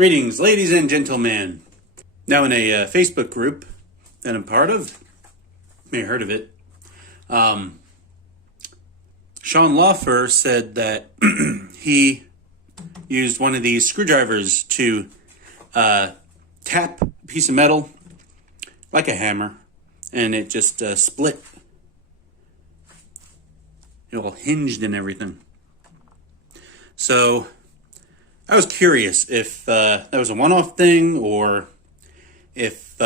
Greetings, ladies and gentlemen. Now in a Facebook group that I'm part of, you may have heard of it, Sean Lawfer said that he used one of these screwdrivers to tap a piece of metal like a hammer, and it just split. It all hinged and everything. So I was curious if that was a one-off thing, or if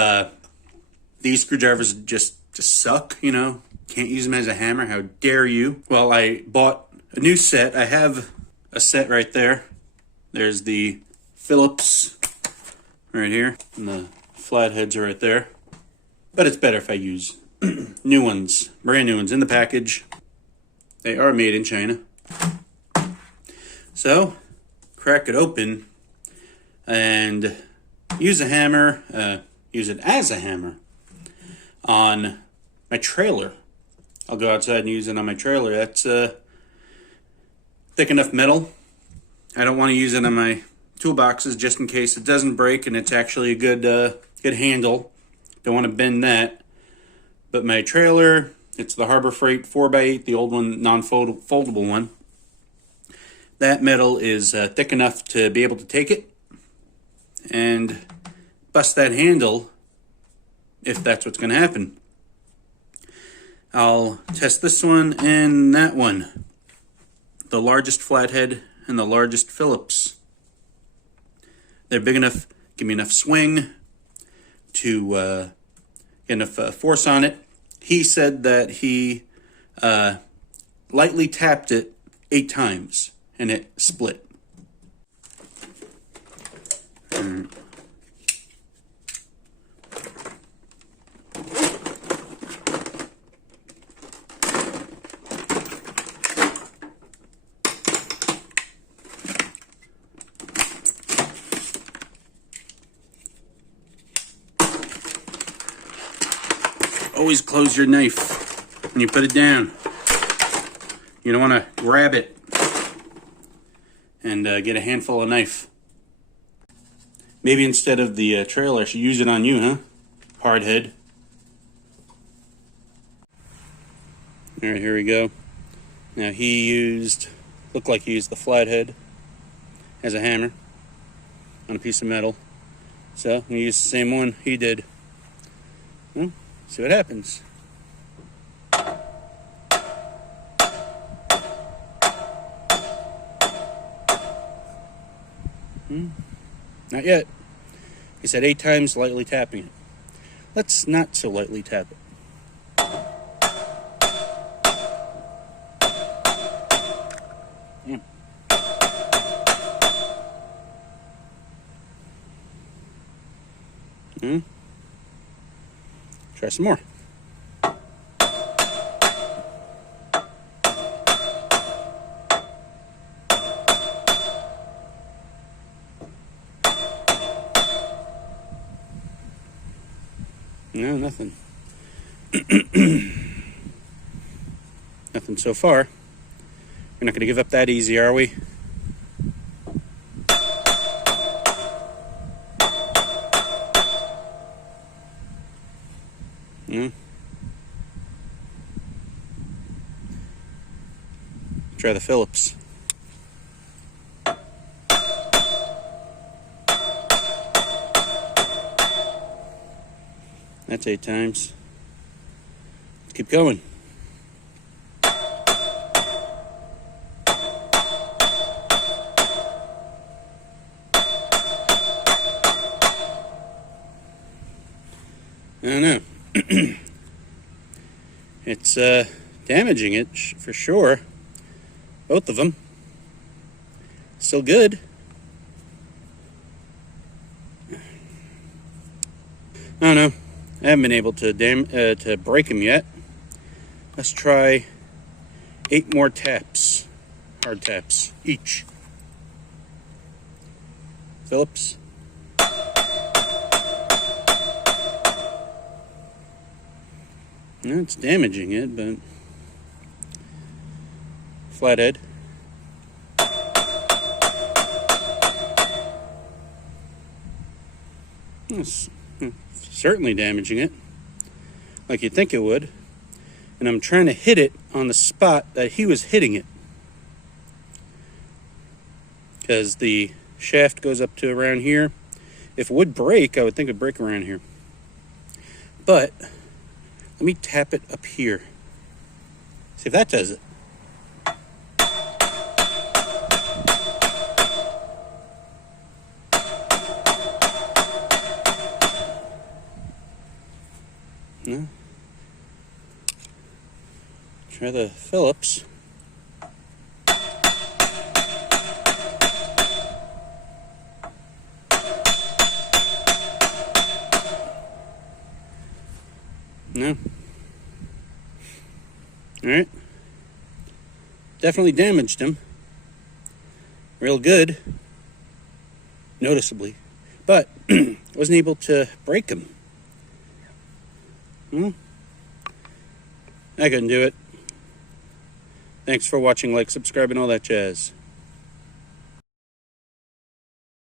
these screwdrivers just suck, you know, can't use them as a hammer. How dare you? Well, I bought a new set. I have a set right there. There's the Phillips right here, and the flatheads are right there. But it's better if I use new ones, brand new ones in the package. They are made in China. So, crack it open and use a hammer, use it as a hammer on my trailer. I'll go outside and use it on my trailer. That's thick enough metal. I don't want to use it on my toolboxes just in case it doesn't break and it's actually a good handle. Don't want to bend that. But my trailer, it's the Harbor Freight 4x8, the old one, non-foldable one. That metal is thick enough to be able to take it and bust that handle if that's what's going to happen. I'll test this one and that one. The largest flathead and the largest Phillips. They're big enough, give me enough swing to get enough force on it. He said that he lightly tapped it 8 times and it split. Always close your knife when you put it down. You don't want to grab it and get a handful of knife. Maybe instead of the trailer, I should use it on you, huh? Hardhead. Alright, here we go. Now looked like he used the flathead as a hammer on a piece of metal. So, I'm going to use the same one he did. Well, see what happens. Not yet. He said 8 times, lightly tapping it. Let's not so lightly tap it. Try some more. No, nothing. Nothing so far. We're not going to give up that easy, are we? No. Try the Phillips. That's 8 times. Let's keep going. I don't know. It's damaging it for sure. Both of them. Still good. I don't know. I haven't been able to break them yet. Let's try 8 more taps. Hard taps each. Phillips. No, it's damaging it, but flathead. It's certainly damaging it, like you'd think it would. And I'm trying to hit it on the spot that he was hitting it, because the shaft goes up to around here. If it would break, I would think it'd break around here. But let me tap it up here. See if that does it. No. Try the Phillips. No. Alright. Definitely damaged him. Real good. Noticeably. But wasn't able to break him. Well, I couldn't do it. Thanks for watching, like, subscribe, and all that jazz.